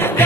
in.